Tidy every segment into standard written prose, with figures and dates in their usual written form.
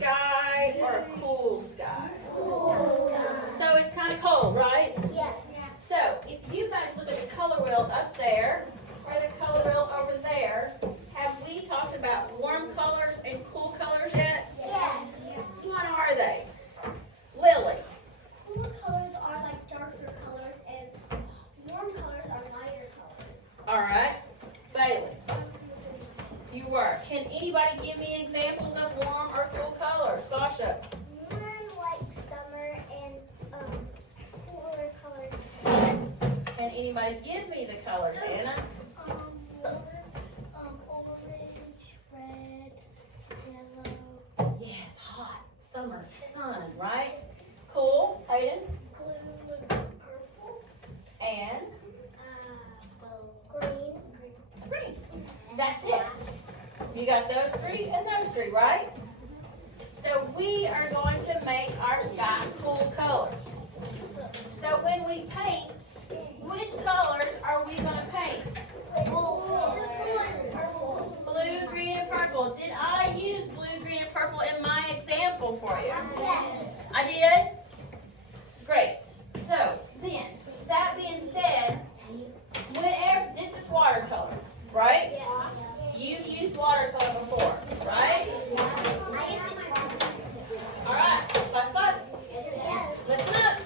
sky or a cool sky? Cool sky. So it's kind of cold, right? Yeah. So if you guys look at the color wheel up there or the color wheel over there, have we talked about warm colors and cool colors yet? Yeah. What are they? Lily. Cool colors are like darker colors and warm colors are lighter colors. All right. Bailey. You were. Can anybody give me examples of warm or cool colors? Sasha. Warm like summer and cooler colors. Can anybody give me the colors, Anna? Orange, red, yellow. Yes, hot. Summer, sun, right? Cool. Hayden. Blue, purple, And green. green. That's it. You got those three and those three, right? So we are going to make our sky cool colors. So when we paint, which colors are we going to paint? Blue, green, and purple. Did I use blue, green, and purple in my example for you? Yes. I did? Great. So then, that being said, whenever this is watercolor, right? You've used watercolor before, right? All right, class. Listen up.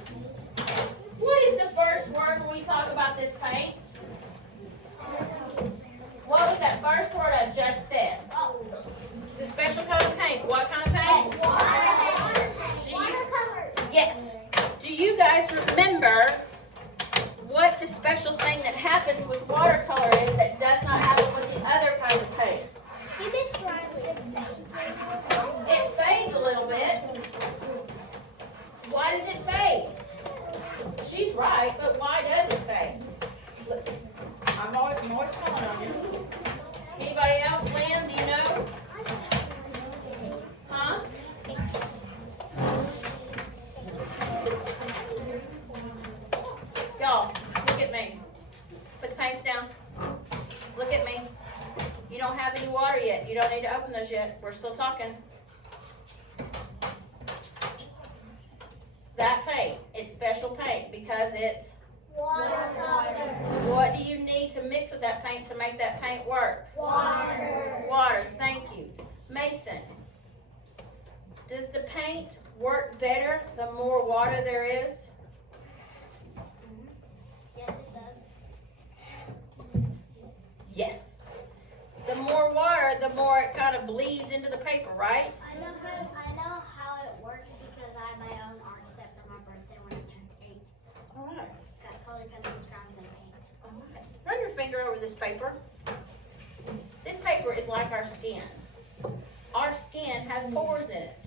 What is the first word when we talk about this paint? What was that first word I just said? It's a special kind of paint. What kind of paint? Yes. Do you guys remember what the special thing that happens with watercolor is that does not happen with the other kinds of paints? It fades a little bit. Why does it fade? She's right, but why does it fade? Look, I'm always calling on you. Anybody else, Lynn? Do you know? Huh? Y'all, look at me. Put the paints down. Look at me. You don't have any water yet. You don't need to open those yet. We're still talking. That paint, it's special paint because it's Watercolor. what do you need to mix with that paint to make that paint work? Water. Water, thank you. Mason, does the paint work better the more water there is? Yes, it does. Yes. The more water, the more it kind of bleeds into the paper, right? I know how it works because I have my own art set for my birthday when I turned 8. All right. Got colored pencils, crayons, and paint. All right. Run your finger over this paper. This paper is like our skin. Our skin has pores in it.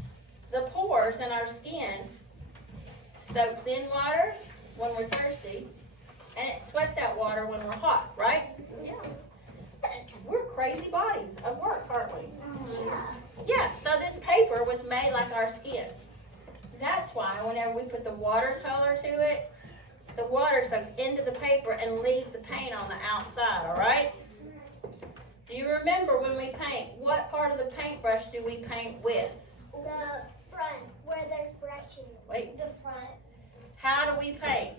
The pores in our skin soaks in water when we're thirsty, and it sweats out water when we're hot, right? Yeah. We're crazy bodies of work, aren't we? Yeah. Yeah, so this paper was made like our skin. That's why whenever we put the watercolor to it, the water soaks into the paper and leaves the paint on the outside, all right? Do you remember when we paint, what part of the paintbrush do we paint with? The front, where there's brushing. Wait. The front. How do we paint?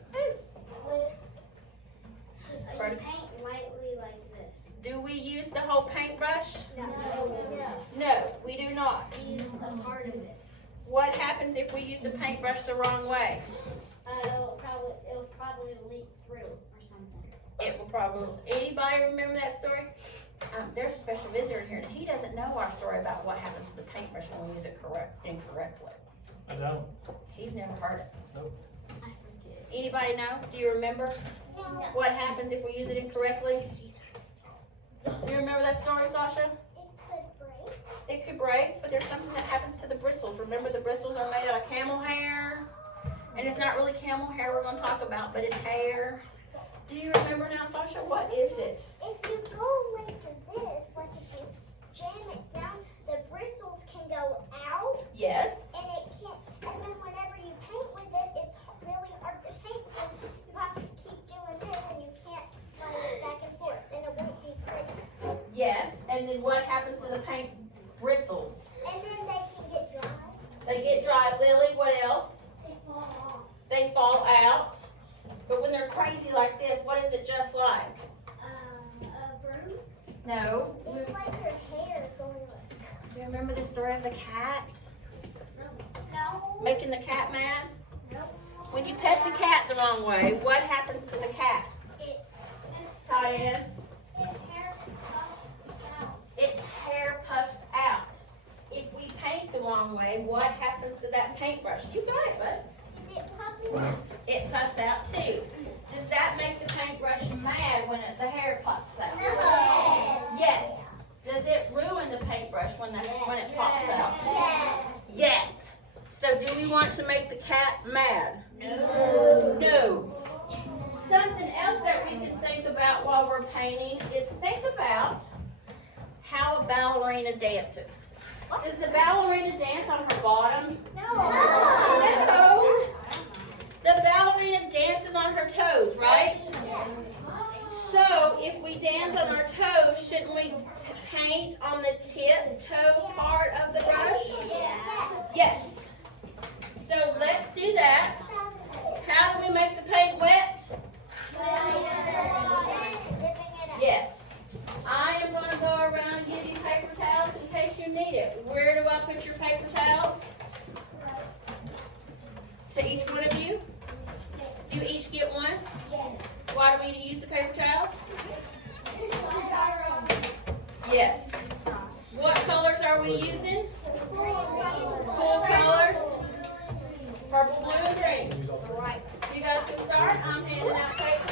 You paint lightly like this. Do we use the whole paintbrush? No. No, we do not. You use the part of it. What happens if we use the paintbrush the wrong way? It'll probably leak through or something. It will probably, anybody remember that story? There's a special visitor in here, and he doesn't know our story about what happens to the paintbrush when we use it incorrectly. I don't. He's never heard it. Nope. I forget. Anybody know? Do you remember No. what happens if we use it incorrectly? Do you remember that story, Sasha? It could break. It could break, but there's something that happens to the bristles. Remember, the bristles are made out of camel hair? And it's not really camel hair we're going to talk about, but it's hair. Do you remember now, Sasha? What is it? If you go like this, like if you jam it down, the bristles can go out. Yes. And it can't. And then whenever you paint with it, it's really hard to paint. And you have to keep doing this, and you can't slide it back and forth, and it won't be pretty. Yes. And then what happens to the paint bristles? And then they can get dry. this, what is it just like? A broom? No. It's like her hair going like. Do you remember the story of the cat? No. Making the cat mad? No. When you pet the cat the wrong way, what happens to the cat? Diane? Its hair puffs out. If we paint the wrong way, what happens to that paintbrush? You got it, bud. It puffs out too. Does that make the paintbrush mad when the hair puffs out? Yes. Does it ruin the paintbrush when it pops out? Yes. So do we want to make the cat mad? No. Something else that we can think about while we're painting is think about how a ballerina dances. Does the ballerina dance on her bottom? No. The ballerina dances on her toes, right? So if we dance on our toes, shouldn't we paint on the tip toe part of the brush? Yes. So let's do that. How do we make the paint wet? Yes. I am going to go around and give you paper towels in case you need it. Where do I put your paper towels? To each one of you? Do you each get one? Why do we use the paper towels? Yes. What colors are we using? Full colors? Purple, blue, and green. You guys can start. I'm handing out paper